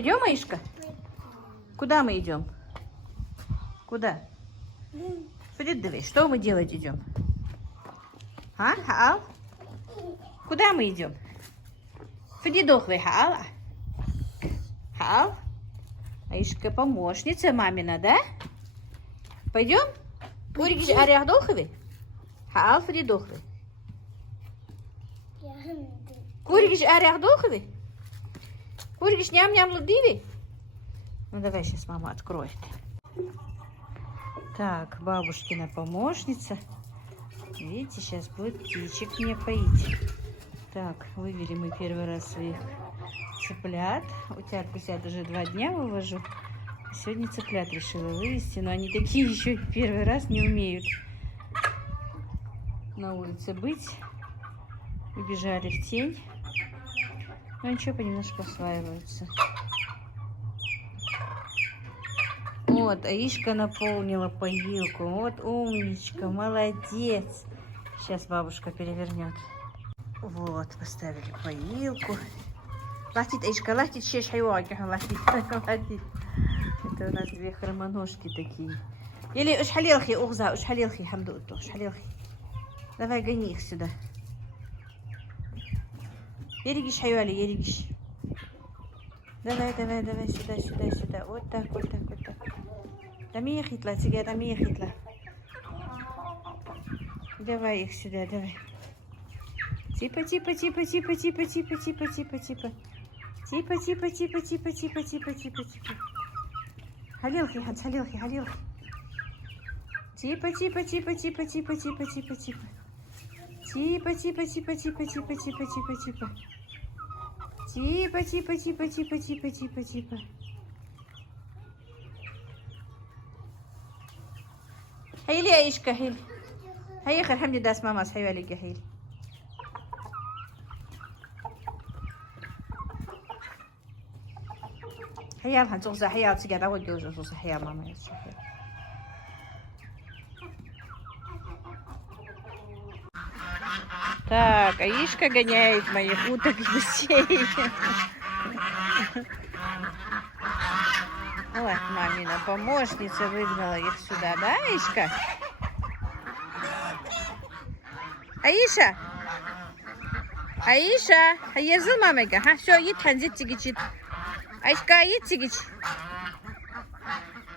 Пойдем, Аишка? Куда мы идем? Куда? Смотри, что мы делать идем? А, Хаал? Куда мы идем? Ходи, дохлый, Хаал. Хаал? Аишка помощница мамина, да? Пойдем? Уригиш арях дохлый? Хаал, ходи, дохлый. Куригиш арях дохлый? Куригиш ням-ням лудили? Ну давай сейчас мама откроет. Так, бабушкина помощница. Видите, сейчас будет птичек мне поить. Так, вывели мы первый раз своих цыплят. Утятку я уже 2 дня вывожу. Сегодня цыплят решила вывести, но они такие еще первый раз не умеют на улице быть. Убежали в тень. Но ничего, понемножку осваиваются. Вот, Аишка наполнила поилку. Вот умничка, молодец. Сейчас бабушка перевернет. Вот, поставили поилку. Лахтит, Аишка, лахтит, шеш хайваки, лахтит. Это у нас 2 хромоножки такие. Или уж халилхи, угза, уж халилхи, хамдуту, уж халилхи. Давай, гони их сюда. Ерегиш, хайвали, ерегиш. Давай, давай, давай, сюда, сюда, сюда. Вот так, вот так, вот так. Тамия хитла, тебе тамия хитла. Давай их сюда, давай. Типа, типа, типа, типа, типа, типа, типа, типа, типа. Типа, типа, типа, типа, типа, типа, типа, типа. Халилхи, ханс, халилхи, халилхи. Типа, типа, типа, типа, типа, типа, типа, типа. Типа, типа, типа, типа, типа, типа, типа, типа. Типа, типа, типа, типа, типа, типа, типа. هيلي يا إيشكا هيلي هيا خير حمدي داس ماماس حيوالي هيلي هيا لها تغزى هيا تسقى أول جوز وصوص هيا ماما يا Так, Аишка гоняет моих уток и гусей. Вот мамина помощница выгнала их сюда, да, Аишка? Аиша? Аиша? Хаязыл мамайга? Ха, все, ид ханзит тигичит. Аишка, ид тигич.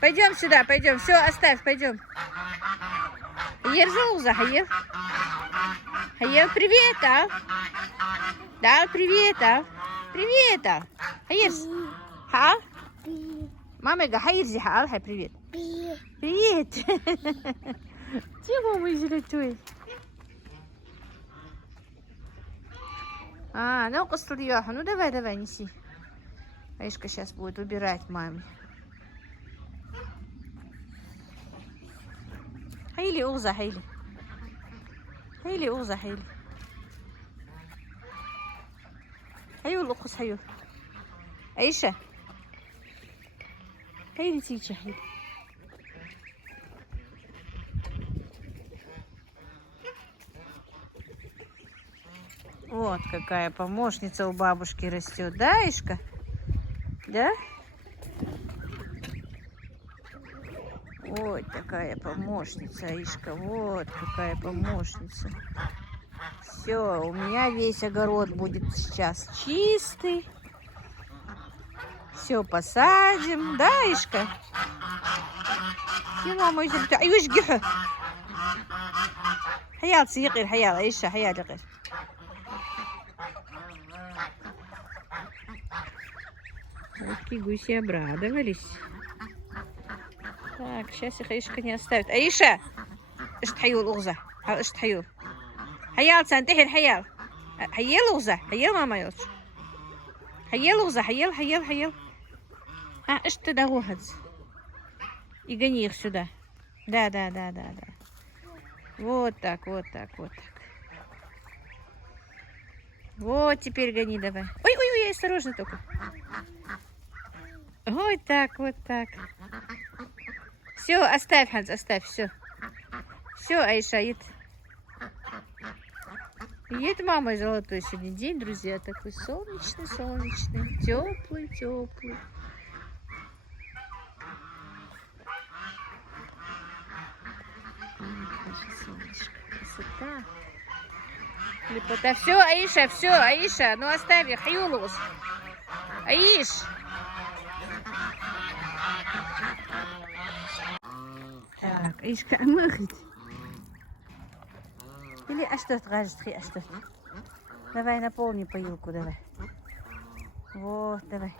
Пойдем сюда, пойдем. Все, оставь, пойдем. Ерзыл уза, хаел. Хаел, привет, а? Да, привет, а? Привет, а? Хаерс. Ха? Мама говорит, хайрзи, хай, привет. Привет. Тихо, мой золотой. Ну, костыльёха, ну давай, давай, неси. Аишка сейчас будет убирать маме. Хайли, угза, хайли. Хайли, угза, хайли. Хайю, лукус, хайю. Аиша. Хайли, тича, хайли. Вот какая помощница у бабушки растет, да, Аишка? Да? Вот такая помощница, Аишка, вот какая помощница. Все, у меня весь огород будет сейчас чистый. Все посадим, да, Аишка? يا ماما يجب أيوش جحه حيال سيقير حيال إيش حيال يقير Такие гуси обрадовались. Так, сейчас их Аишка не оставит. Аиша! إيش تحيول أغزة إيش تحيول حيال سانتهي الحيال حيال أغزة حيال ماما يوش حيال أغزة حيال حيال حيال إيش تدهو هذا И гони их сюда. Да, да, да, да, да. Вот так, вот так, вот так. Вот теперь гони давай. Ой, ой, ой, осторожно только. Вот так, вот так. Все, оставь, Ханс, оставь, все. Все, Аиша, ид. Едет мама золотой сегодня день, друзья. Такой солнечный, солнечный, теплый, теплый. Наше солнышко. Красота. Лепота. Все, Аиша, ну оставь их, Юлус. Аиш. Так, Аишка, махать. Или а что, а что? Давай наполни поилку, давай. Вот, давай.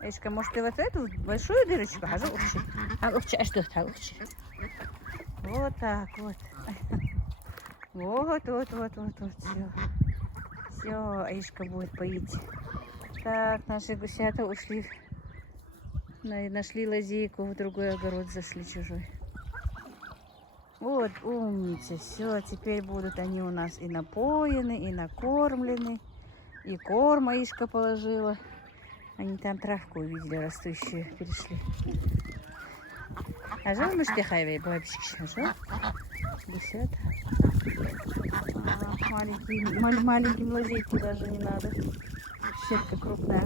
Аишка, может ты вот эту большую дырочку? А что? Вот так вот. Вот, все. Все, Аишка будет поить. Так, наши гусята ушли. Нашли лазейку, в другой огород зашли чужой. Вот, умницы. Все, теперь будут они у нас и напоены, и накормлены. И корм Аишка положила. Они там травку увидели растущую, перешли. А жаль, мышки хайвей, бабички, а жаль? Гусята. Маленьким лазейки даже не надо. Сетка крупная.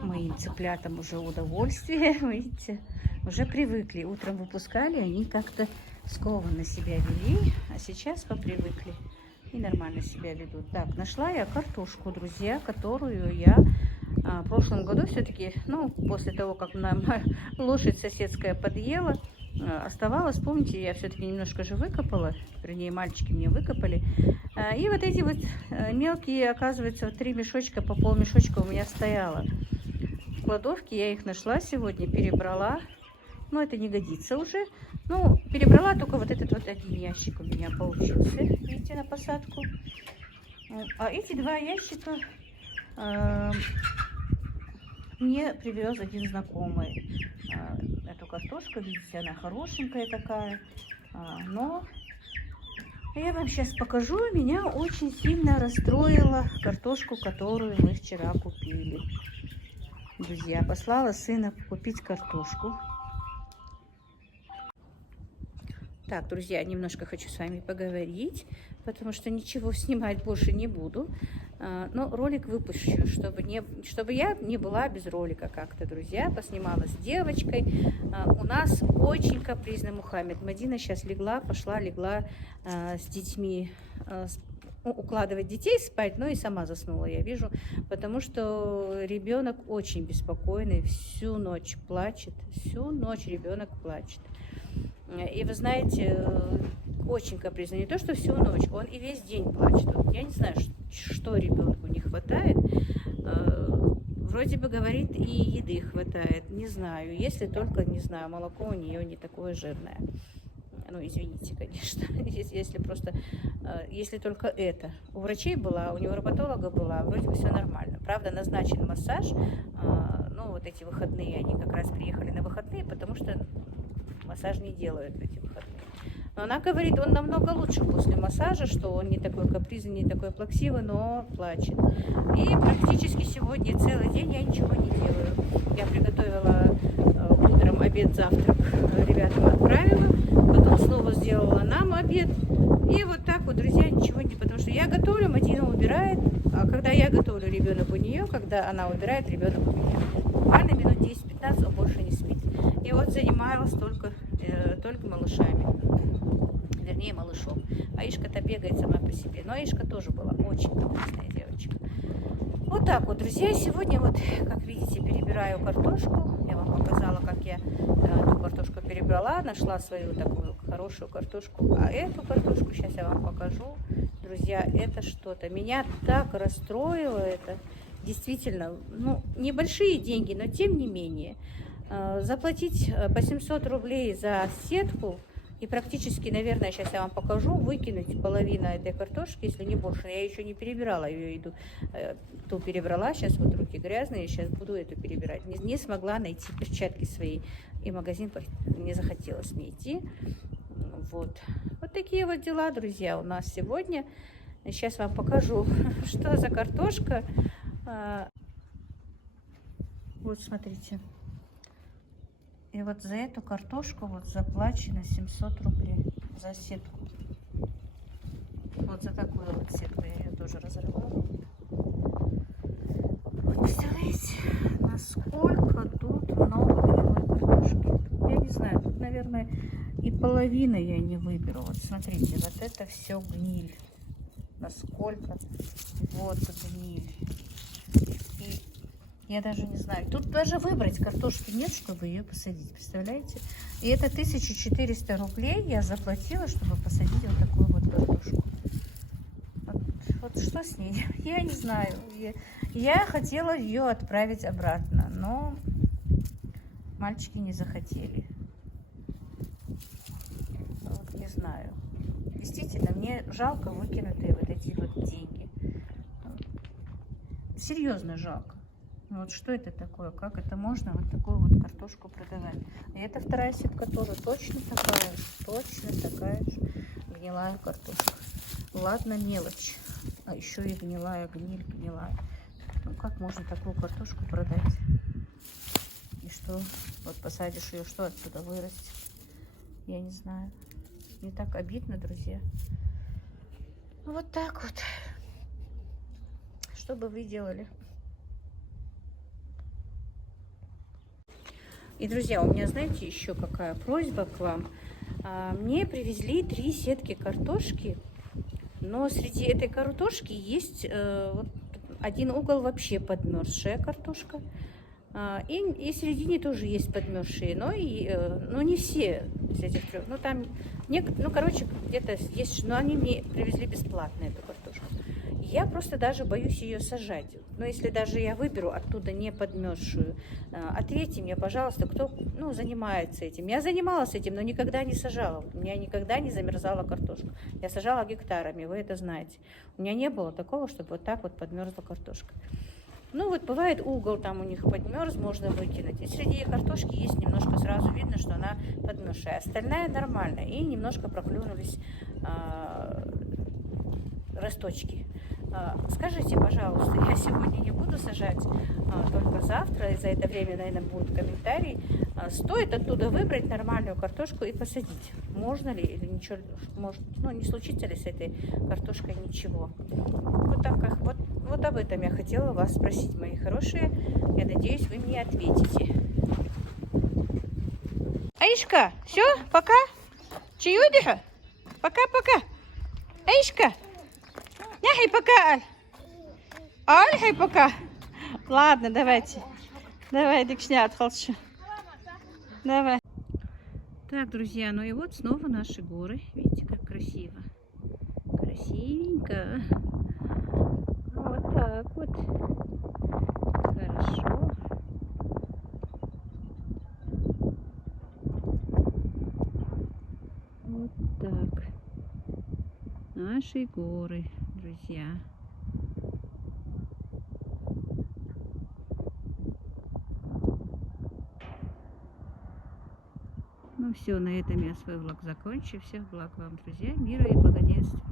Моим цыплятам уже удовольствие, видите, уже привыкли. Утром выпускали, они как-то скованно себя вели, а сейчас попривыкли и нормально себя ведут. Так, нашла я картошку, друзья, которую я в прошлом году все-таки, ну, после того, как нам лошадь соседская подъела, оставалось, помните, я все-таки немножко же выкопала, вернее, мальчики мне выкопали. И вот эти вот мелкие, оказывается, вот 3 мешочка, по полмешочка у меня стояло. В кладовке я их нашла сегодня, перебрала. Но это не годится уже. Ну, перебрала только вот этот вот один ящик у меня получился, видите, на посадку. А эти 2 ящика мне привез один знакомый. Эту картошку, видите, она хорошенькая такая. Но я вам сейчас покажу. Меня очень сильно расстроила картошку, которую мы вчера купили. Друзья, послала сына купить картошку. Так, друзья, немножко хочу с вами поговорить, потому что ничего снимать больше не буду. Но ролик выпущу, чтобы я не была без ролика как-то, друзья. Поснимала с девочкой. У нас очень капризный Мухаммед. Мадина сейчас легла с детьми, укладывать детей спать, но и сама заснула, я вижу, потому что ребенок очень беспокойный, всю ночь плачет, всю ночь ребенок плачет. И вы знаете, очень капризный, не то что всю ночь, он и весь день плачет. Вот я не знаю, что ребенку не хватает. Вроде бы говорит, и еды хватает, не знаю, если только, не знаю, молоко у нее не такое жирное. Ну, извините, конечно, если только это. У врачей была, у невропатолога была, вроде бы все нормально. Правда, назначен массаж, ну, вот эти выходные, они как раз приехали на выходные, потому что массаж не делают в эти выходные. Но она говорит, он намного лучше после массажа, что он не такой капризный, не такой плаксивый, но плачет. И практически сегодня целый день я ничего не делаю. Я приготовила утром обед, завтрак, ребятам отправила, потом снова сделала нам обед. И вот так вот, друзья, ничего не... Потому что я готовлю, Мадина убирает, а когда я готовлю, ребенок у нее, когда она убирает, ребенок у меня. Буквально минут 10-15, он больше не спит. И вот занималась только малышами. Вернее, малышом. Аишка-то бегает сама по себе. Но Аишка тоже была очень классная девочка. Вот так вот, друзья. Сегодня вот, как видите, перебираю картошку. Я вам показала, как я эту картошку перебрала. Нашла свою такую хорошую картошку. А эту картошку сейчас я вам покажу. Друзья, это что-то. Меня так расстроило это. Действительно, ну, небольшие деньги, но тем не менее. Заплатить по 700 рублей за сетку и практически, наверное, сейчас я вам покажу, выкинуть половину этой картошки, если не больше. Я еще не перебирала ее, ту перебрала, сейчас вот руки грязные, сейчас буду эту перебирать. Не смогла найти перчатки свои, и магазин не захотелось мне идти. Вот такие вот дела, друзья, у нас сегодня. Сейчас вам покажу, что за картошка. Вот, смотрите. И вот за эту картошку вот заплачено 700 рублей. за сетку. Вот за такую вот сетку я ее тоже разрывала. Вот представляете, насколько тут много гнилой картошки. Я не знаю, тут, наверное, и половины я не выберу. Вот смотрите, вот это все гниль. Насколько вот гниль. И я даже не знаю. Тут даже выбрать картошки нет, чтобы ее посадить. Представляете? И это 1400 рублей я заплатила, чтобы посадить вот такую вот картошку. Вот что с ней? Я не знаю. Я хотела ее отправить обратно, но мальчики не захотели. Вот не знаю. Действительно, мне жалко выкинутые вот эти вот деньги. Серьезно жалко. Вот что это такое? Как это можно вот такую вот картошку продавать? И это вторая сетка тоже точно такая же гнилая картошка. Ладно, мелочь. А еще и гнилая, гниль гнилая. Ну как можно такую картошку продать? И что? Вот посадишь ее, что отсюда вырастет? Я не знаю. Не так обидно, друзья. Вот так вот. Что бы вы делали? И, друзья, у меня, знаете, еще какая просьба к вам. Мне привезли 3 сетки картошки, но среди этой картошки есть вот один угол вообще подмерзшая картошка. И в середине тоже есть подмерзшие, но не все из этих 3. Ну, там, короче, где-то есть, но они мне привезли бесплатно эту картошку. Я просто даже боюсь ее сажать. Но если даже я выберу оттуда не подмерзшую, ответьте мне, пожалуйста, кто занимается этим. Я занималась этим, но никогда не сажала. У меня никогда не замерзала картошка. Я сажала гектарами, вы это знаете. У меня не было такого, чтобы вот так вот подмерзла картошка. Ну вот бывает угол там у них подмерз, можно выкинуть. И среди картошки есть немножко сразу видно, что она подмерзшая. Остальная нормальная. И немножко проклюнулись росточки. Скажите, пожалуйста, я сегодня не буду сажать, только завтра, и за это время, наверное, будут комментарии. Стоит оттуда выбрать нормальную картошку и посадить? Можно ли или ничего, может, не случится ли с этой картошкой ничего? Вот так, вот об этом я хотела вас спросить, мои хорошие. Я надеюсь, вы мне ответите. Аишка, все, пока? Чаюдиха? Пока-пока. Аишка? Няхай пока, Аль пока. Ладно, давайте. Давай, дикшнят, холщу. Давай. Так, друзья, ну и вот снова наши горы. Видите, как красиво. Красивенько. Вот так вот. Хорошо. Вот так. Наши горы, друзья. Ну все, на этом я свой влог закончу. Всех благ вам, друзья, мира и благоденствия.